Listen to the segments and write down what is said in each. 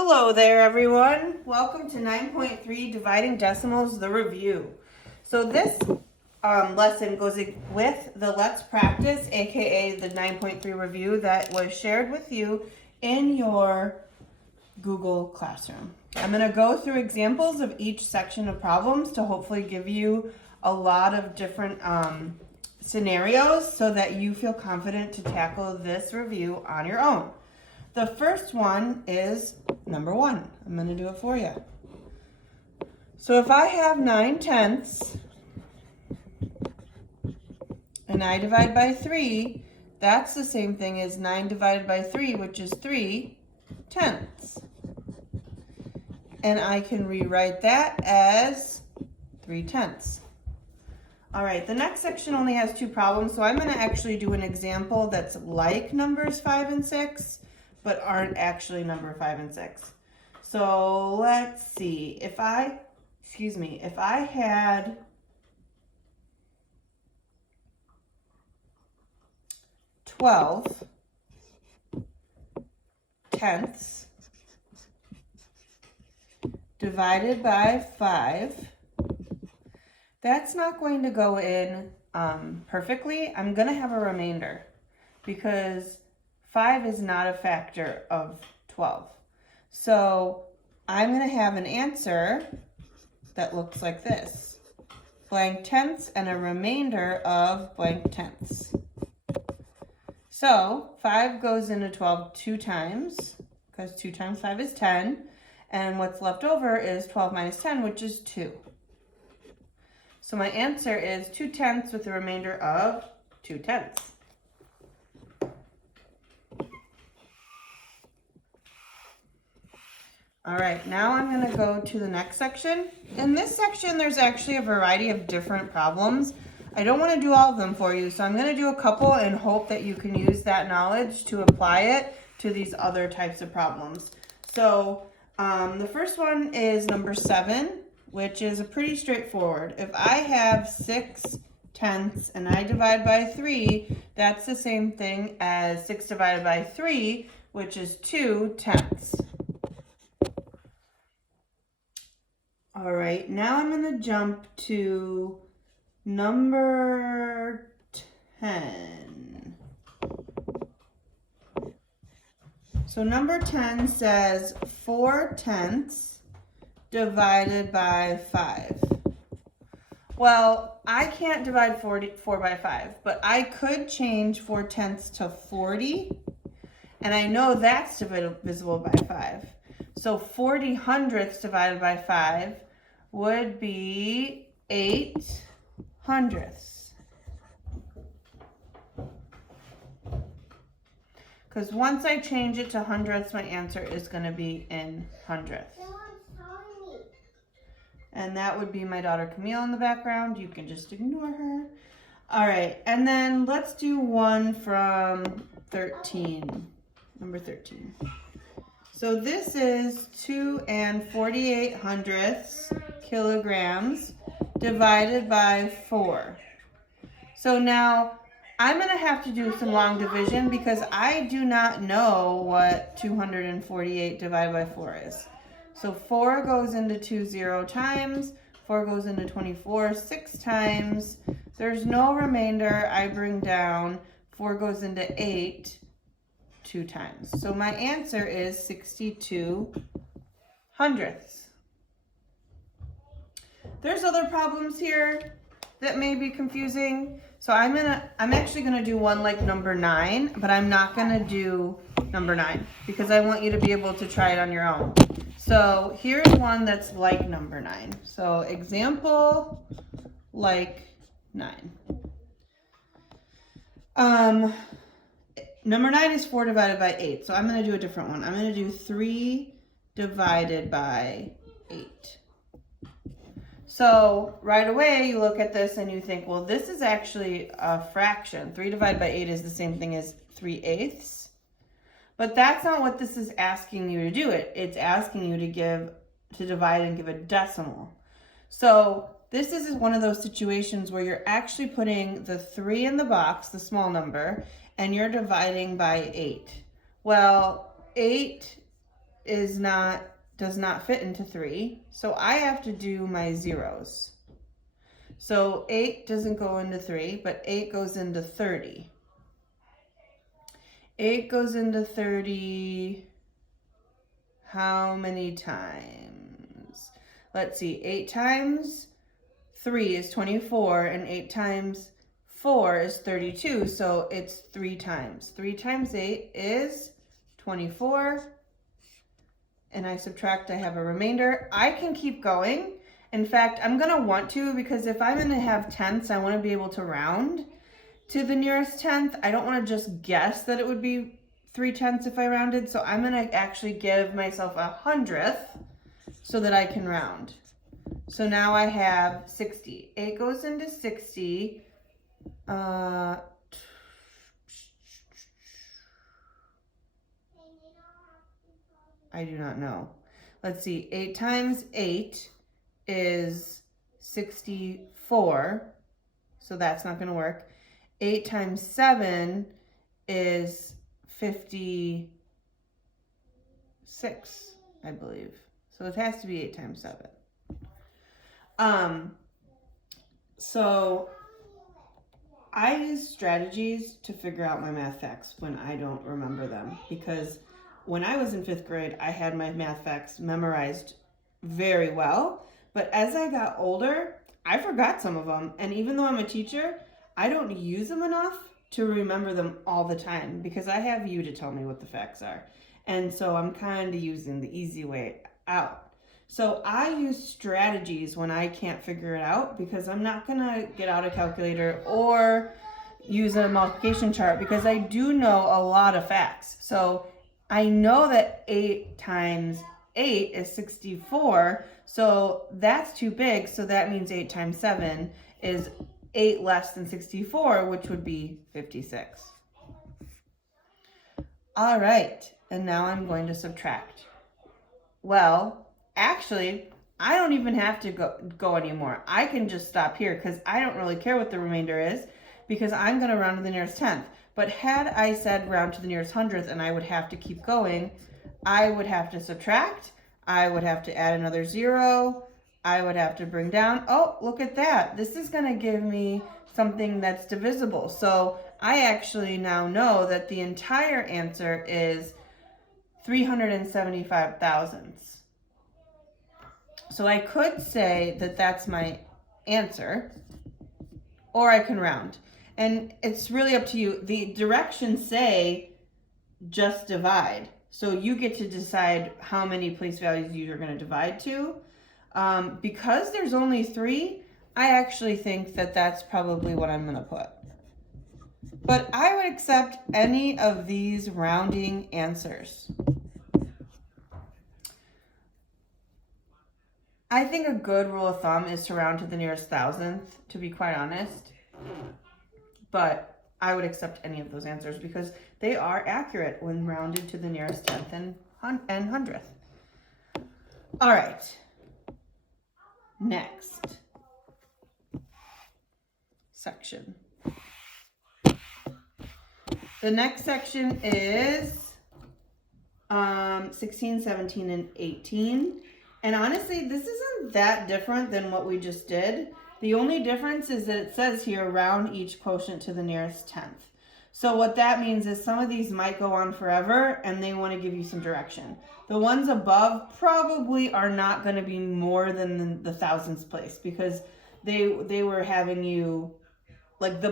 Hello there, everyone. Welcome to 9.3 Dividing Decimals, the review. So this lesson goes with the Let's Practice, aka the 9.3 review that was shared with you in your Google Classroom. I'm going to go through examples of each section of problems to hopefully give you a lot of different scenarios so that you feel confident to tackle this review on your own. The first one is number 1. I'm going to do it for you. So if I have 9/10 and I divide by 3, that's the same thing as 9 divided by 3, which is 3/10. And I can rewrite that as 3/10. All right, the next section only has 2 problems, so I'm going to actually do an example that's like numbers 5 and 6, but aren't actually number 5 and 6. So let's see, if I had 12/10 divided by 5, that's not going to go in perfectly. I'm going to have a remainder because 5 is not a factor of 12. So I'm going to have an answer that looks like this. Blank tenths and a remainder of blank tenths. So 5 goes into 12 2 times, because 2 times 5 is 10. And what's left over is 12 minus 10, which is 2. So my answer is 2/10 with a remainder of 2/10. All right, now I'm going to go to the next section. In this section, there's actually a variety of different problems. I don't want to do all of them for you, so I'm going to do a couple and hope that you can use that knowledge to apply it to these other types of problems. So the first one is number 7, which is a pretty straightforward. If I have 6/10 and I divide by 3, that's the same thing as 6 divided by 3, which is 2/10. All right, now I'm going to jump to number 10. So number 10 says 4/10 divided by 5. Well, I can't divide 4 by 5, but I could change 4/10 to 40, and I know that's divisible by 5. So 40/100 divided by 5 would be 8/100. Because once I change it to hundredths, my answer is going to be in hundredths. And that would be my daughter Camille in the background. You can just ignore her. All right, and then let's do one from 13, number 13. So this is 2 48/100 kilograms divided by 4. So now I'm going to have to do some long division because I do not know what 248 divided by 4 is. So 4 goes into 2 0 times, 4 goes into 24 6 times. There's no remainder. I bring down, 4 goes into 8 2 times. So my answer is 62/100. There's other problems here that may be confusing. So I'm actually gonna do one like number 9, but I'm not gonna do number 9 because I want you to be able to try it on your own. So here's one that's like number 9. So example like 9. Number 9 is 4 divided by 8. So I'm going to do a different one. I'm going to do 3 divided by 8. So right away you look at this and you think, well, this is actually a fraction. 3 divided by 8 is the same thing as 3/8. But that's not what this is asking you to do. It's asking you to divide and give a decimal. So this is one of those situations where you're actually putting the 3 in the box, the small number, and you're dividing by 8. Well, 8 does not fit into 3. So I have to do my zeros. So 8 doesn't go into 3, but 8 goes into 30. 8 goes into 30 how many times? Let's see, 8 times 3 is 24, and 8 times 4 is 32, so it's 3 times. 3 times 8 is 24, and I subtract, I have a remainder. I can keep going. In fact, I'm gonna want to, because if I'm gonna have tenths, I wanna be able to round to the nearest tenth. I don't wanna just guess that it would be 3/10 if I rounded, so I'm gonna actually give myself a 100th so that I can round. So now I have 60. 8 goes into 60. I do not know. Let's see, 8 times 8 is 64, so that's not gonna work. 8 times 7 is 56, I believe. So it has to be 8 times 7. So I use strategies to figure out my math facts when I don't remember them, because when I was in 5th grade, I had my math facts memorized very well, but as I got older, I forgot some of them, and even though I'm a teacher, I don't use them enough to remember them all the time, because I have you to tell me what the facts are, and so I'm kind of using the easy way out. So I use strategies when I can't figure it out, because I'm not gonna get out a calculator or use a multiplication chart, because I do know a lot of facts. So I know that 8 times 8 is 64, so that's too big, so that means 8 times 7 is 8 less than 64, which would be 56. All right, and now I'm going to subtract. Well, actually, I don't even have to go anymore. I can just stop here, because I don't really care what the remainder is, because I'm going to round to the nearest tenth. But had I said round to the nearest hundredth and I would have to keep going, I would have to subtract, I would have to add another 0, I would have to bring down. Oh, look at that. This is going to give me something that's divisible. So I actually now know that the entire answer is 375 thousandths. So I could say that that's my answer, or I can round. And it's really up to you. The directions say just divide. So you get to decide how many place values you're going to divide to. Because there's only 3, I actually think that that's probably what I'm going to put. But I would accept any of these rounding answers. I think a good rule of thumb is to round to the nearest thousandth, to be quite honest. But I would accept any of those answers because they are accurate when rounded to the nearest tenth and hundredth. All right. Next section. The next section is 16, 17, and 18. And honestly, this isn't that different than what we just did. The only difference is that it says here, round each quotient to the nearest tenth. So what that means is some of these might go on forever and they want to give you some direction. The ones above probably are not going to be more than the thousandths place, because they were having you, like,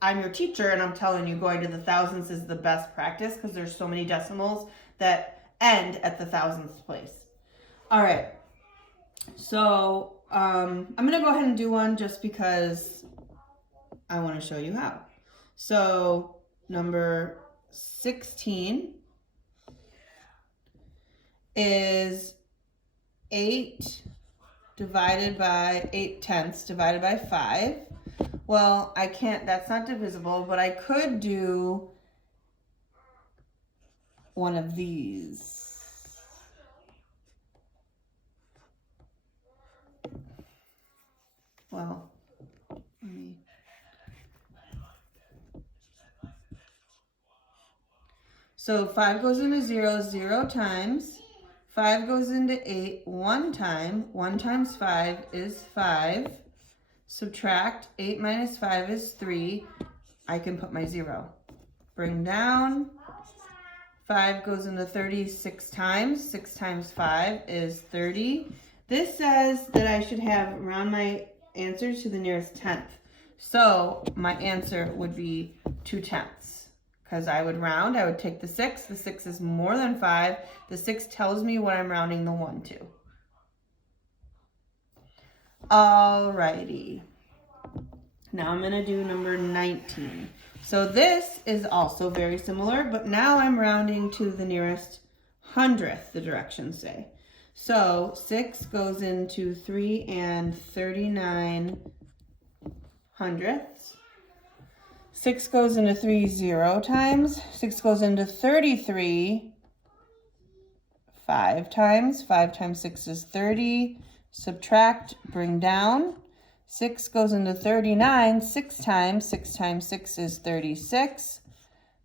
I'm your teacher and I'm telling you going to the thousandths is the best practice because there's so many decimals that end at the thousandths place. All right, so I'm going to go ahead and do one just because I want to show you how. So number 16 is 8 divided by 8/10 divided by 5. Well, I can't, that's not divisible, but I could do one of these. Well, let me. So 5 goes into 0 0 times. 5 goes into 8 1 time. 1 times 5 is 5. Subtract 8 minus 5 is 3. I can put my 0. Bring down. 5 goes into 36 times. 6 times 5 is 30. This says that I should have round my answer to the nearest tenth. So my answer would be 2/10. Because I would round, I would take the 6. The 6 is more than 5. The 6 tells me what I'm rounding the 1 to. Alrighty. Now I'm going to do number 19. So this is also very similar, but now I'm rounding to the nearest hundredth, the directions say. So 6 goes into 3 and 39 hundredths. 6 goes into 3 0 times. 6 goes into 33 5 times. 5 times 6 is 30. Subtract, bring down. 6 goes into 39 6 times. 6 times 6 is 36.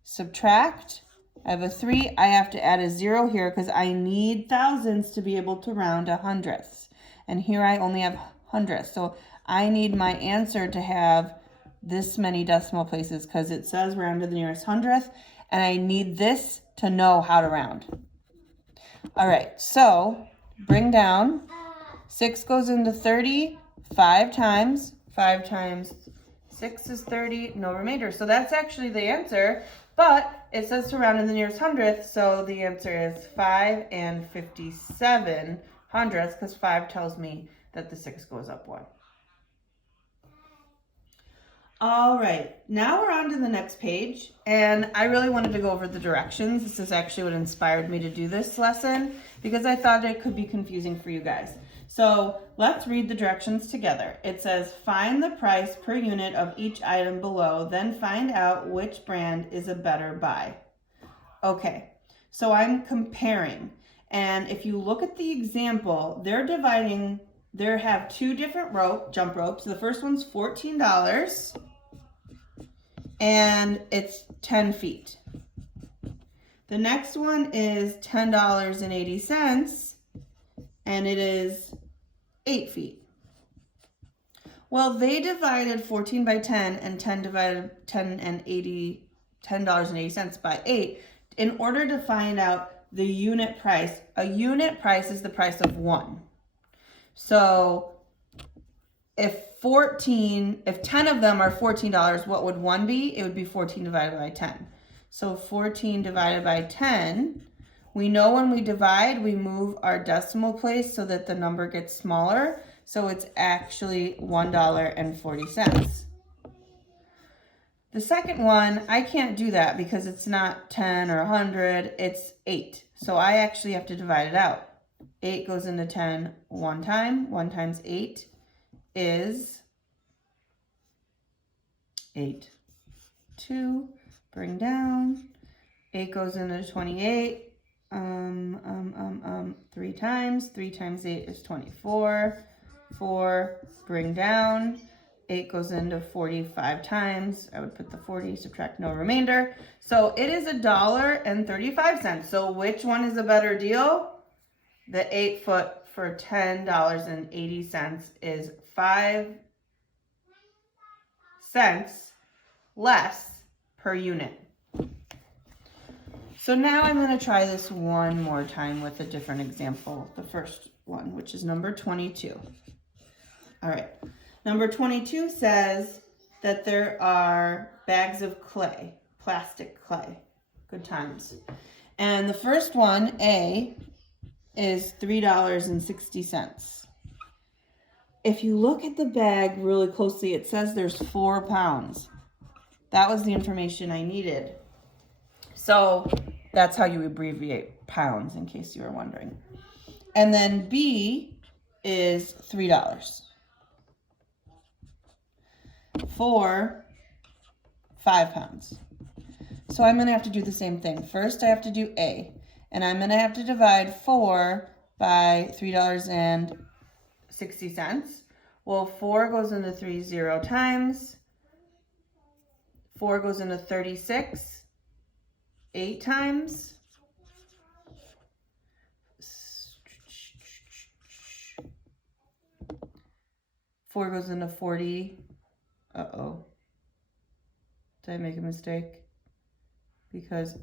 Subtract. I have a 3. I have to add a 0 here because I need thousands to be able to round to hundredths. And here I only have hundredths. So I need my answer to have this many decimal places because it says round to the nearest hundredth. And I need this to know how to round. All right, so bring down. 6 goes into 30 5 times. 5 times 6 is 30, no remainder. So that's actually the answer, but it says to round in the nearest hundredth, so the answer is 5 and 57 hundredths because 5 tells me that the 6 goes up 1. All right, now we're on to the next page, and I really wanted to go over the directions. This is actually what inspired me to do this lesson because I thought it could be confusing for you guys. So let's read the directions together. It says, find the price per unit of each item below, then find out which brand is a better buy. Okay, so I'm comparing. And if you look at the example, they have 2 different jump ropes. The first one's $14 and it's 10 feet. The next one is $10.80 and it is 8 feet. Well, they divided 14 by 10 and 10 divided $10.80 by 8 in order to find out the unit price. A unit price is the price of 1. So if 10 of them are $14, what would 1 be? It would be 14 divided by 10. So 14 divided by 10, we know when we divide, we move our decimal place so that the number gets smaller. So it's actually $1.40. The second one, I can't do that because it's not 10 or 100, it's 8. So I actually have to divide it out. 8 goes into 10 one time. 1 times 8 is 8. 2, bring down. 8 goes into 28. 3 times. 3 times 8 is 24. 4, bring down. 8 goes into 45 times. I would put the 40, subtract no remainder. So it is $1.35. So which one is a better deal? The 8 foot for $10.80 is 5 cents less per unit. So now I'm going to try this one more time with a different example. The first one, which is number 22. All right. Number 22 says that there are bags of clay, plastic clay. Good times. And the first one, A, is $3.60. If you look at the bag really closely, it says there's 4 pounds. That was the information I needed. So that's how you abbreviate pounds, in case you were wondering. And then B is $3 for 5 pounds. So I'm going to have to do the same thing. First, I have to do A, and I'm going to have to divide 4 by $3.60. Well, 4 goes into 3 0 times. 4 goes into 36. 8 times. Four goes into 40. Uh-oh. Did I make a mistake? Because,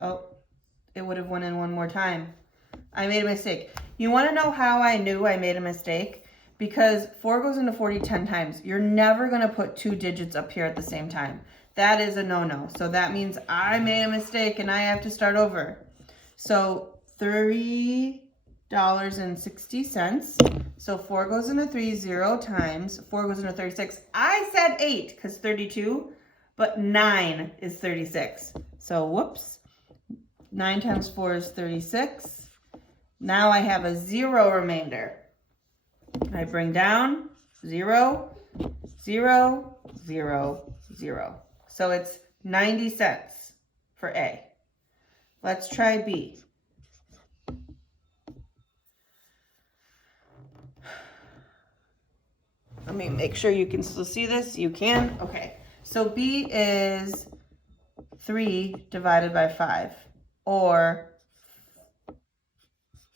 oh, it would have went in one more time. I made a mistake. You want to know how I knew I made a mistake? Because 4 goes into 40 10 times. You're never going to put 2 digits up here at the same time. That is a no-no. So that means I made a mistake and I have to start over. So $30.60. So 4 goes into 3 0 times. 4 goes into 36. I said 8 because 32, but 9 is 36. So whoops. 9 times 4 is 36. Now I have a 0 remainder. I bring down 0, 0, 0, 0. So it's 90 cents for A. Let's try B. Let me make sure you can still see this. You can? Okay. So B is 3 divided by 5, or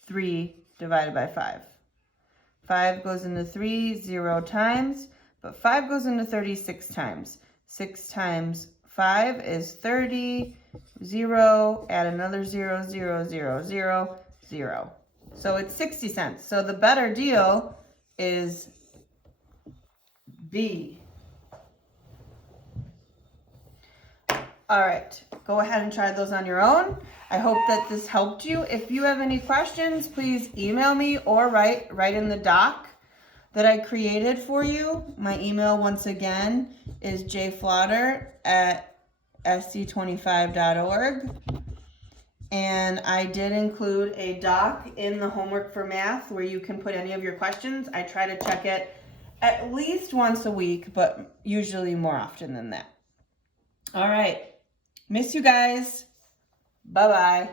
3 divided by 5. 5 goes into 3 0 times, but 5 goes into 36 times. 6 times 5 is 30, 0, add another 0, 0, 0, 0, 0. So it's 60 cents. So the better deal is B. All right, go ahead and try those on your own. I hope that this helped you. If you have any questions, please email me or write in the doc that I created for you. My email, once again, is jflotter@sc25.org. And I did include a doc in the homework for math where you can put any of your questions. I try to check it at least once a week, but usually more often than that. All right. Miss you guys. Bye-bye.